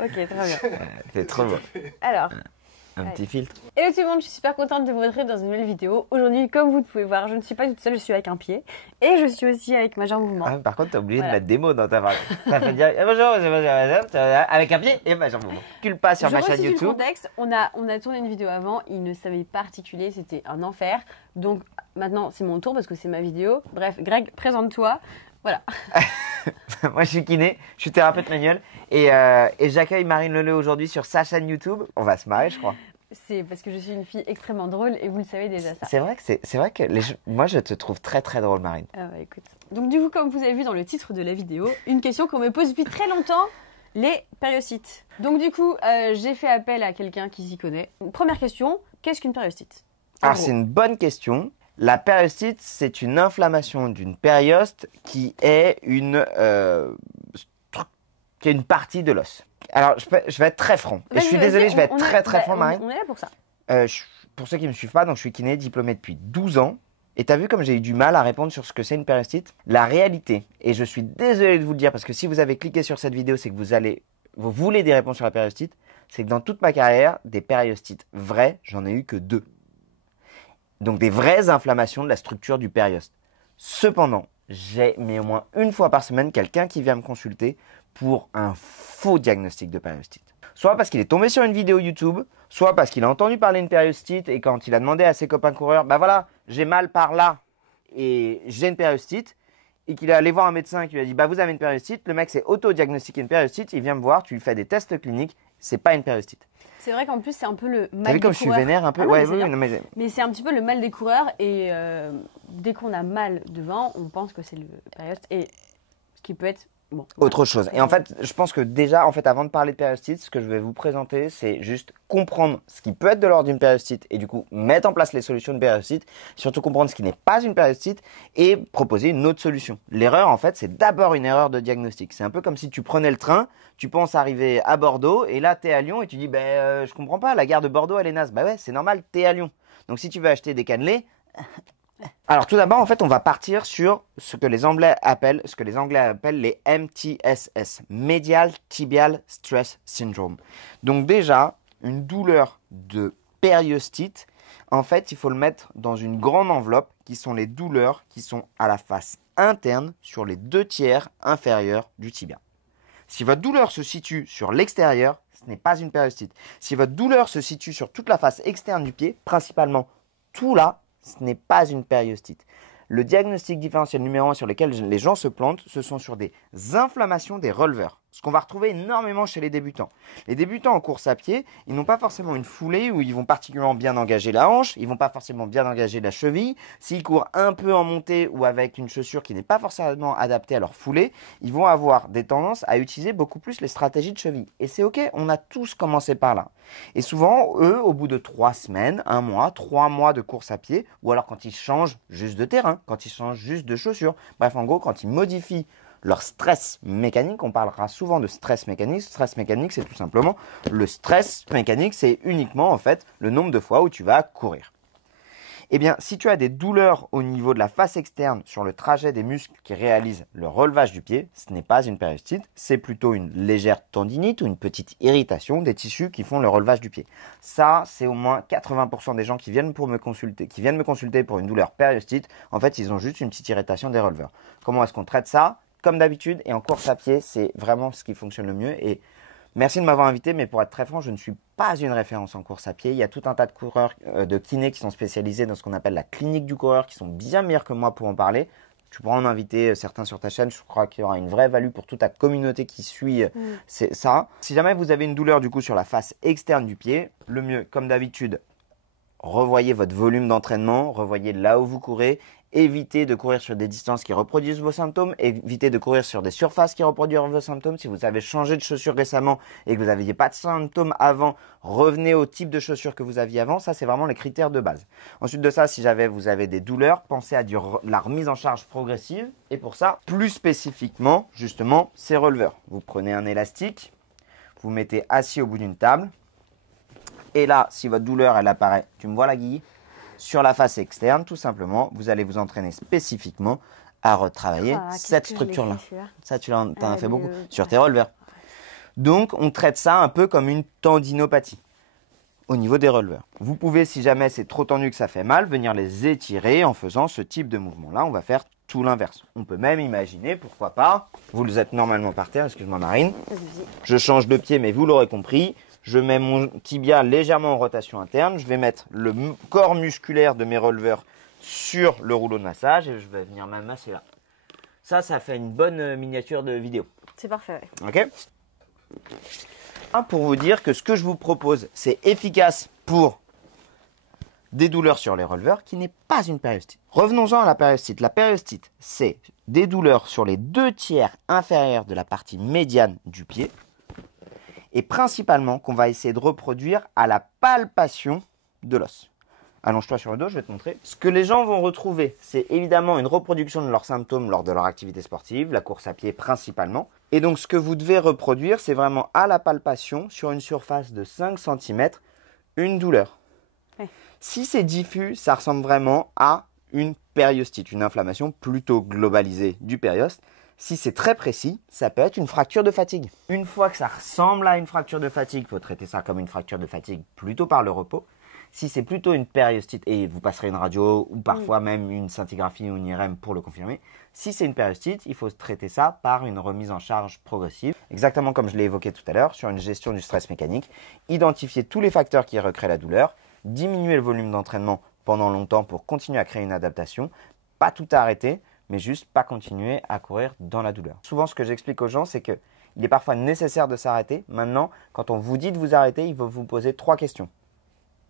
Ok, très bien. C'est trop beau. Alors, Un petit filtre. hello tout le monde, je suis super contente de vous retrouver dans une nouvelle vidéo. Aujourd'hui, comme vous pouvez voir, je ne suis pas toute seule, je suis avec un pied. Et je suis aussi avec ma jambe en mouvement. Ah, par contre, t'as oublié Voilà. de mettre des mots dans ta phrase. Ça fait dire bonjour, avec un pied et ma jambe. Cule pas sur Je ma chaîne resitue le YouTube. contexte, on a tourné une vidéo avant, il ne savait pas articuler, c'était un enfer. Donc maintenant, c'est mon tour parce que c'est ma vidéo. Bref, Greg, présente-toi. Voilà. Moi, je suis kiné, je suis thérapeute manuel et j'accueille Marine Leleu aujourd'hui sur sa chaîne YouTube. On va se marrer, je crois. C'est parce que je suis une fille extrêmement drôle et vous le savez déjà ça. C'est vrai que moi, je te trouve très très drôle, Marine. Ah bah écoute. Donc du coup, comme vous avez vu dans le titre de la vidéo, une question qu'on me pose depuis très longtemps, les périostites. Donc du coup, j'ai fait appel à quelqu'un qui s'y connaît. Première question, qu'est-ce qu'une périostite? En Alors, gros. c'est une bonne question. La périostite, c'est une inflammation d'une périoste qui est une partie de l'os. Alors, je vais être très franc. Et je suis Vas-y, désolé, je vais être on très est- très bah, franc, Marine. On est là pour ça. Pour ceux qui ne me suivent pas, donc je suis kiné diplômé depuis 12 ans. Et tu as vu comme j'ai eu du mal à répondre sur ce que c'est une périostite? La réalité, et je suis désolé de vous le dire parce que si vous avez cliqué sur cette vidéo, c'est que vous voulez des réponses sur la périostite, c'est que dans toute ma carrière, des périostites vraies, j'en ai eu que 2. Donc des vraies inflammations de la structure du périoste. Cependant, j'ai mais au moins une fois par semaine quelqu'un qui vient me consulter pour un faux diagnostic de périostite. Soit parce qu'il est tombé sur une vidéo YouTube, soit parce qu'il a entendu parler d'une périostite et quand il a demandé à ses copains coureurs, bah voilà, j'ai mal par là et j'ai une périostite, et qu'il est allé voir un médecin qui lui a dit, bah vous avez une périostite, le mec s'est auto-diagnostiqué une périostite, il vient me voir, tu lui fais des tests cliniques, c'est pas une périostite. C'est vrai qu'en plus, c'est un peu le mal T'as vu des comme je suis coureurs. vénère un peu? Ah non, Ouais, mais c'est oui, bien. non, mais Mais c'est un petit peu le mal des coureurs et dès qu'on a mal devant, on pense que c'est le périoste et ce qui peut être bon. autre chose. Et en fait, je pense que déjà, en fait, avant de parler de périostite, ce que je vais vous présenter, c'est juste comprendre ce qui peut être de l'ordre d'une périostite et du coup mettre en place les solutions de périostite, surtout comprendre ce qui n'est pas une périostite et proposer une autre solution. L'erreur, en fait, c'est d'abord une erreur de diagnostic. C'est un peu comme si tu prenais le train, tu penses arriver à Bordeaux et là, tu es à Lyon et tu dis, je comprends pas, la gare de Bordeaux, elle est naze. Bah ouais, c'est normal, tu es à Lyon. Donc si tu veux acheter des cannelés, alors tout d'abord, en fait, on va partir sur ce que les Anglais appellent les MTSS, Medial Tibial Stress Syndrome. Donc déjà, une douleur de périostite, en fait, il faut le mettre dans une grande enveloppe qui sont les douleurs qui sont à la face interne sur les 2/3 inférieurs du tibia. Si votre douleur se situe sur l'extérieur, ce n'est pas une périostite. Si votre douleur se situe sur toute la face externe du pied, principalement tout là, ce n'est pas une périostite. Le diagnostic différentiel numéro 1 sur lequel les gens se plantent, ce sont sur des inflammations des releveurs. Ce qu'on va retrouver énormément chez les débutants. Les débutants en course à pied, ils n'ont pas forcément une foulée où ils vont particulièrement bien engager la hanche, ils vont pas forcément bien engager la cheville. S'ils courent un peu en montée ou avec une chaussure qui n'est pas forcément adaptée à leur foulée, ils vont avoir des tendances à utiliser beaucoup plus les stratégies de cheville. Et c'est ok, on a tous commencé par là. Et souvent, eux, au bout de 3 semaines, 1 mois, 3 mois de course à pied, ou alors quand ils changent juste de terrain, quand ils changent juste de chaussures, bref, en gros, quand ils modifient leur stress mécanique, on parlera souvent de stress mécanique. Stress mécanique, c'est tout simplement le stress mécanique, c'est uniquement en fait le nombre de fois où tu vas courir. Eh bien, si tu as des douleurs au niveau de la face externe sur le trajet des muscles qui réalisent le relevage du pied, ce n'est pas une périostite, c'est plutôt une légère tendinite ou une petite irritation des tissus qui font le relevage du pied. Ça, c'est au moins 80% des gens qui viennent me consulter pour une douleur périostite. En fait, ils ont juste une petite irritation des releveurs. Comment est-ce qu'on traite ça? Comme d'habitude, et en course à pied, c'est vraiment ce qui fonctionne le mieux. Et merci de m'avoir invité, mais pour être très franc, je ne suis pas une référence en course à pied. Il y a tout un tas de coureurs, de kinés qui sont spécialisés dans ce qu'on appelle la clinique du coureur, qui sont bien meilleurs que moi pour en parler. Tu pourras en inviter certains sur ta chaîne. Je crois qu'il y aura une vraie value pour toute ta communauté qui suit ça. Si jamais vous avez une douleur du coup sur la face externe du pied, le mieux, comme d'habitude, revoyez votre volume d'entraînement, revoyez là où vous courez. Évitez de courir sur des distances qui reproduisent vos symptômes. Évitez de courir sur des surfaces qui reproduisent vos symptômes. Si vous avez changé de chaussures récemment et que vous n'aviez pas de symptômes avant, revenez au type de chaussures que vous aviez avant. Ça, c'est vraiment les critères de base. Ensuite de ça, si vous avez des douleurs, pensez à la remise en charge progressive. Et pour ça, plus spécifiquement, justement, ces releveurs. Vous prenez un élastique, vous mettez assis au bout d'une table. Et là, si votre douleur, elle apparaît, tu me vois la guille? Sur la face externe, tout simplement, vous allez vous entraîner spécifiquement à retravailler cette structure-là. Ça, tu en as fait beaucoup sur tes releveurs. Donc, on traite ça un peu comme une tendinopathie au niveau des releveurs. Vous pouvez, si jamais c'est trop tendu que ça fait mal, venir les étirer en faisant ce type de mouvement-là. On va faire tout l'inverse. On peut même imaginer, pourquoi pas, vous êtes normalement par terre, excuse-moi Marine, je change de pied, mais vous l'aurez compris, je mets mon tibia légèrement en rotation interne, je vais mettre le corps musculaire de mes releveurs sur le rouleau de massage et je vais venir m'amasser là. Ça fait une bonne miniature de vidéo. C'est parfait. Ok. Pour vous dire que ce que je vous propose, c'est efficace pour des douleurs sur les releveurs qui n'est pas une périostite. Revenons-en à la périostite. La périostite, c'est des douleurs sur les 2/3 inférieurs de la partie médiane du pied et principalement qu'on va essayer de reproduire à la palpation de l'os. Allonge-toi sur le dos, je vais te montrer. Ce que les gens vont retrouver, c'est évidemment une reproduction de leurs symptômes lors de leur activité sportive, la course à pied principalement. Et donc ce que vous devez reproduire, c'est vraiment à la palpation, sur une surface de 5 cm, une douleur. Ouais. Si c'est diffus, ça ressemble vraiment à une périostite, une inflammation plutôt globalisée du périoste. Si c'est très précis, ça peut être une fracture de fatigue. Une fois que ça ressemble à une fracture de fatigue, il faut traiter ça comme une fracture de fatigue plutôt par le repos. Si c'est plutôt une périostite, et vous passerez une radio ou parfois même une scintigraphie ou une IRM pour le confirmer, si c'est une périostite, il faut traiter ça par une remise en charge progressive, exactement comme je l'ai évoqué tout à l'heure, sur une gestion du stress mécanique, identifier tous les facteurs qui recréent la douleur, diminuer le volume d'entraînement pendant longtemps pour continuer à créer une adaptation, pas tout arrêter, mais juste pas continuer à courir dans la douleur. Souvent, ce que j'explique aux gens, c'est qu'il est parfois nécessaire de s'arrêter. Maintenant, quand on vous dit de vous arrêter, il faut vous poser 3 questions.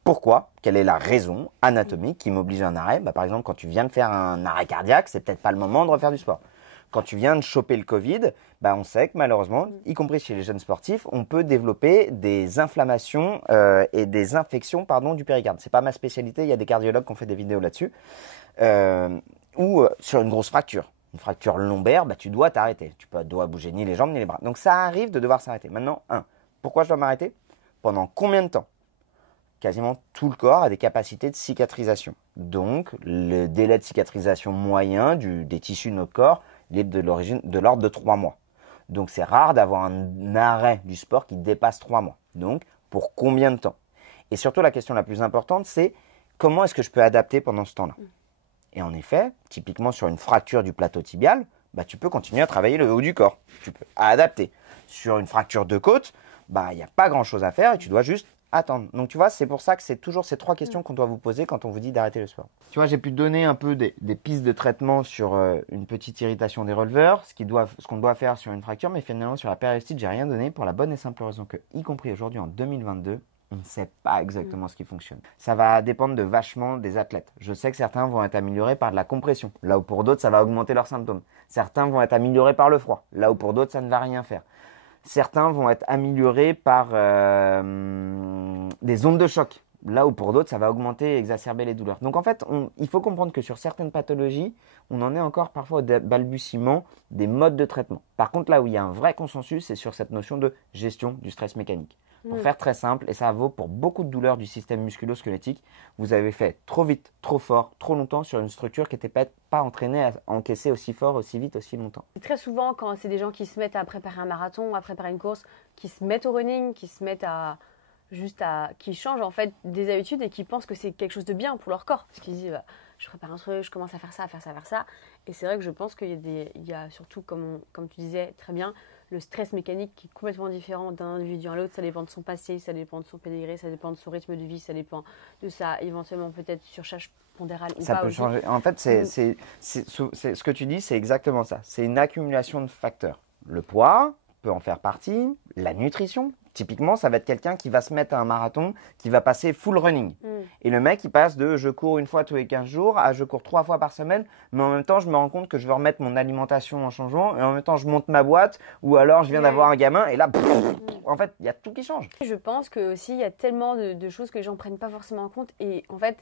Pourquoi? Quelle est la raison anatomique qui m'oblige à un arrêt? Par exemple, quand tu viens de faire un arrêt cardiaque, c'est peut-être pas le moment de refaire du sport. Quand tu viens de choper le Covid, on sait que malheureusement, y compris chez les jeunes sportifs, on peut développer des inflammations et des infections du péricarde. C'est pas ma spécialité, il y a des cardiologues qui ont fait des vidéos là-dessus. Ou sur une grosse fracture. Une fracture lombaire, tu dois t'arrêter. Tu dois bouger ni les jambes ni les bras. Donc ça arrive de devoir s'arrêter. Maintenant, pourquoi je dois m'arrêter? Pendant combien de temps? Quasiment tout le corps a des capacités de cicatrisation. Donc, le délai de cicatrisation moyen des tissus de notre corps, il est de l'ordre de 3 mois. Donc, c'est rare d'avoir un arrêt du sport qui dépasse 3 mois. Donc, pour combien de temps? Et surtout, la question la plus importante, c'est comment est-ce que je peux adapter pendant ce temps-là? Et en effet, typiquement sur une fracture du plateau tibial, tu peux continuer à travailler le haut du corps. Tu peux adapter. Sur une fracture de côte, il n'y a pas grand-chose à faire et tu dois juste attendre. Donc tu vois, c'est pour ça que c'est toujours ces 3 questions qu'on doit vous poser quand on vous dit d'arrêter le sport. Tu vois, j'ai pu donner un peu des pistes de traitement sur une petite irritation des releveurs, ce qu'on doit faire sur une fracture, mais finalement sur la périostite, j'ai rien donné pour la bonne et simple raison que, y compris aujourd'hui en 2022, on ne sait pas exactement ce qui fonctionne. Ça va dépendre de vachement des athlètes. Je sais que certains vont être améliorés par de la compression, là où pour d'autres, ça va augmenter leurs symptômes. Certains vont être améliorés par le froid, là où pour d'autres, ça ne va rien faire. Certains vont être améliorés par des ondes de choc, là où pour d'autres, ça va augmenter et exacerber les douleurs. Donc en fait, il faut comprendre que sur certaines pathologies, on en est encore parfois au balbutiement des modes de traitement. Par contre, là où il y a un vrai consensus, c'est sur cette notion de gestion du stress mécanique. Pour faire très simple, et ça vaut pour beaucoup de douleurs du système musculo-squelettique, vous avez fait trop vite, trop fort, trop longtemps sur une structure qui n'était pas entraînée à encaisser aussi fort, aussi vite, aussi longtemps. Très souvent, quand c'est des gens qui se mettent à préparer un marathon, à préparer une course, qui se mettent au running, qui se mettent qui changent en fait des habitudes et qui pensent que c'est quelque chose de bien pour leur corps. Parce qu'ils disent, je prépare un truc, je commence à faire ça, à faire ça, à faire ça. Et c'est vrai que je pense qu'il y a surtout, comme tu disais très bien, le stress mécanique qui est complètement différent d'un individu à l'autre. Ça dépend de son passé, ça dépend de son pédigré, ça dépend de son rythme de vie, ça dépend de ça, éventuellement peut-être surcharge pondérale ou ça pas peut aussi. changer. En fait, ce que tu dis, c'est exactement ça. C'est une accumulation de facteurs. Le poids peut en faire partie, la nutrition. Typiquement, ça va être quelqu'un qui va se mettre à un marathon, qui va passer full running. Et le mec, il passe de je cours une fois tous les 15 jours à je cours 3 fois par semaine, mais en même temps, je me rends compte que je veux remettre mon alimentation en changeant, et en même temps, je monte ma boîte, ou alors je viens d'avoir un gamin, et là, en fait, il y a tout qui change. Je pense que aussi il y a tellement de choses que les gens ne prennent pas forcément en compte, et en fait,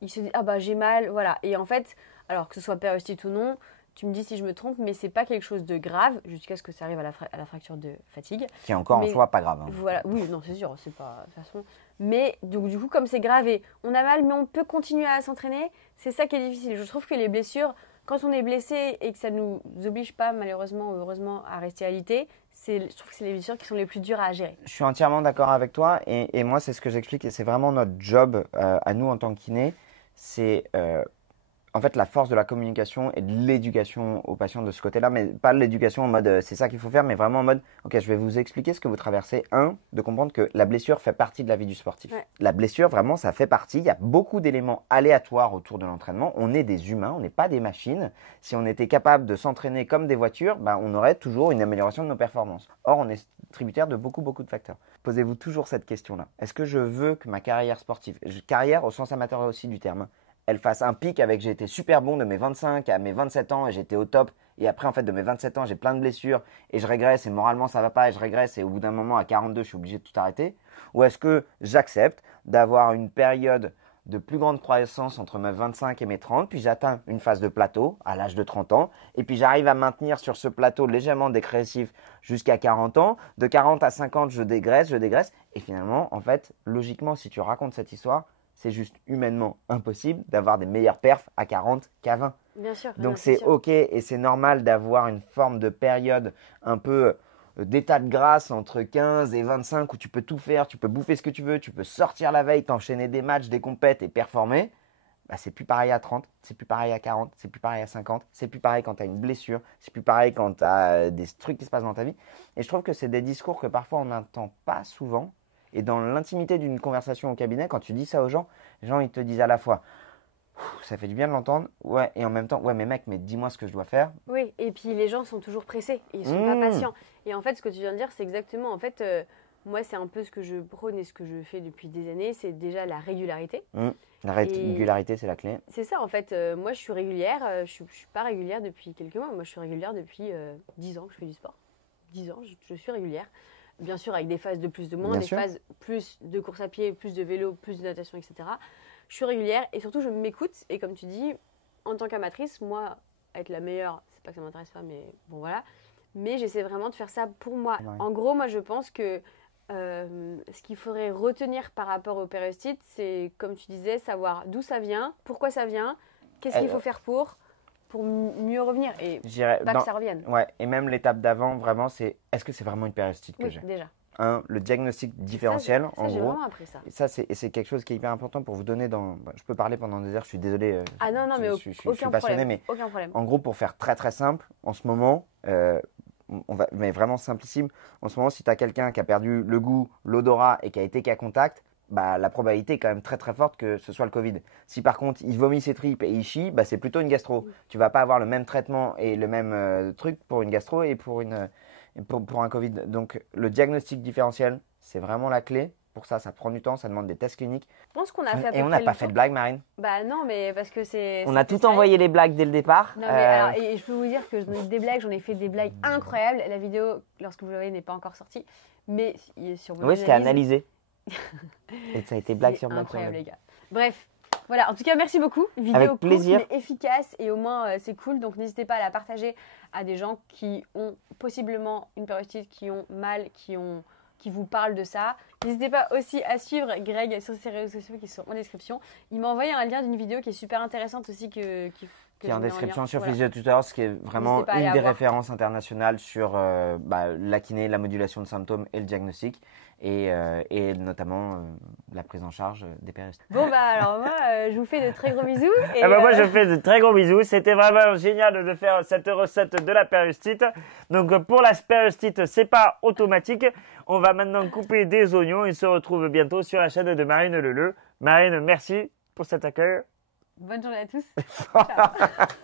ils se disent, j'ai mal, voilà. Et en fait, alors que ce soit périostite ou non, tu me dis si je me trompe, mais c'est pas quelque chose de grave jusqu'à ce que ça arrive à la fracture de fatigue. Qui est encore en soi pas grave. Voilà, oui, non, c'est sûr, c'est pas de toute façon. Mais donc du coup, comme c'est grave et on a mal, mais on peut continuer à s'entraîner, c'est ça qui est difficile. Je trouve que les blessures, quand on est blessé et que ça nous oblige pas malheureusement ou heureusement à rester alité, je trouve que c'est les blessures qui sont les plus dures à gérer. Je suis entièrement d'accord avec toi et moi, c'est ce que j'explique et c'est vraiment notre job à nous en tant que kiné. C'est en fait la force de la communication et de l'éducation aux patients de ce côté-là, mais pas l'éducation en mode c'est ça qu'il faut faire, mais vraiment en mode ok, je vais vous expliquer ce que vous traversez. De comprendre que la blessure fait partie de la vie du sportif. Ouais. La blessure, vraiment, ça fait partie. Il y a beaucoup d'éléments aléatoires autour de l'entraînement. On est des humains, on n'est pas des machines. Si on était capable de s'entraîner comme des voitures, on aurait toujours une amélioration de nos performances. Or, on est tributaire de beaucoup de facteurs. Posez-vous toujours cette question-là. Est-ce que je veux que ma carrière sportive, carrière au sens amateur aussi du terme, elle fasse un pic avec j'ai été super bon de mes 25 à mes 27 ans et j'étais au top. Et après, en fait, de mes 27 ans, j'ai plein de blessures et je régresse et moralement, ça va pas et je régresse et au bout d'un moment, à 42, je suis obligé de tout arrêter. Ou est-ce que j'accepte d'avoir une période de plus grande croissance entre mes 25 et mes 30, puis j'atteins une phase de plateau à l'âge de 30 ans, et puis j'arrive à maintenir sur ce plateau légèrement dégressif jusqu'à 40 ans. De 40 à 50, je dégraisse, et finalement, en fait, logiquement, si tu racontes cette histoire, c'est juste humainement impossible d'avoir des meilleures perfs à 40 qu'à 20. Bien sûr. Donc c'est ok et c'est normal d'avoir une forme de période un peu d'état de grâce entre 15 et 25 où tu peux tout faire, tu peux bouffer ce que tu veux, tu peux sortir la veille, t'enchaîner des matchs, des compètes et performer. C'est plus pareil à 30, c'est plus pareil à 40, c'est plus pareil à 50, c'est plus pareil quand tu as une blessure, c'est plus pareil quand tu as des trucs qui se passent dans ta vie. Et je trouve que c'est des discours que parfois on n'entend pas souvent. Et dans l'intimité d'une conversation au cabinet, quand tu dis ça aux gens, les gens ils te disent à la fois ça fait du bien de l'entendre, ouais, et en même temps, ouais, mais mec, mais dis-moi ce que je dois faire. Oui, et puis les gens sont toujours pressés, ils sont pas patients. Et en fait, ce que tu viens de dire, c'est exactement, en fait, moi, c'est un peu ce que je prône et ce que je fais depuis des années, c'est déjà la régularité. La régularité, c'est la clé. C'est ça, en fait. Moi, je suis régulière, je suis pas régulière depuis quelques mois. Moi, je suis régulière depuis 10 ans que je fais du sport. 10 ans, je suis régulière. Bien sûr, avec des phases de plus de moins, phases plus de course à pied, plus de vélo, plus de natation, etc. Je suis régulière et surtout, je m'écoute. Et comme tu dis, en tant qu'amatrice, moi, être la meilleure, c'est pas que ça m'intéresse pas, mais bon, voilà. Mais j'essaie vraiment de faire ça pour moi. Ouais. En gros, moi, je pense que ce qu'il faudrait retenir par rapport au périostite, c'est, comme tu disais, savoir d'où ça vient, pourquoi ça vient, qu'est-ce qu'il faut faire pour mieux revenir et pas que ça revienne. Ouais, et même l'étape d'avant, vraiment, c'est est-ce que c'est vraiment une périostite que j'ai ? Déjà. Le diagnostic différentiel, en j'ai gros. Vraiment appris ça. Et c'est quelque chose qui est hyper important pour vous donner je peux parler pendant des heures, je suis désolé. Je suis passionné, mais aucun problème. En gros, pour faire très très simple, en ce moment, mais vraiment simplissime, en ce moment, si tu as quelqu'un qui a perdu le goût, l'odorat et qui a été cas contact, la probabilité est quand même très très forte que ce soit le Covid. Si par contre il vomit ses tripes et il chie, c'est plutôt une gastro. Tu vas pas avoir le même traitement et le même truc pour une gastro et pour un Covid. Donc le diagnostic différentiel, c'est vraiment la clé. Pour ça, ça prend du temps, ça demande des tests cliniques. Je pense qu'on a fait à peu près. Et on n'a pas fait de blagues, Marine. Non, mais parce que c'est. On a tout envoyé les blagues dès le départ. Non, mais alors, et je peux vous dire que des blagues, j'en ai fait des blagues incroyables. La vidéo, lorsque vous la voyez, n'est pas encore sortie. Mais sur vos c'était analysé. Et ça a été blague sur blague. Incroyable, les gars. Bref. Voilà, en tout cas, merci beaucoup. Vidéo avec plaisir. Courte, mais efficace et au moins c'est cool. Donc n'hésitez pas à la partager à des gens qui ont possiblement une périostite, qui ont mal, qui vous parlent de ça. N'hésitez pas aussi à suivre Greg sur ses réseaux sociaux qui sont en description. Il m'a envoyé un lien d'une vidéo qui est super intéressante aussi qui est en description sur Physiotutors, qui est vraiment une des références internationales sur la kiné, la modulation de symptômes et le diagnostic. Et notamment la prise en charge des périostites. Bon, alors moi, je vous fais de très gros bisous. Et moi, je fais de très gros bisous. C'était vraiment génial de faire cette recette de la périostite. Donc, pour la périostite, c'est pas automatique. On va maintenant couper des oignons et se retrouve bientôt sur la chaîne de Marine Leleu. Marine, merci pour cet accueil. Bonne journée à tous. Ciao.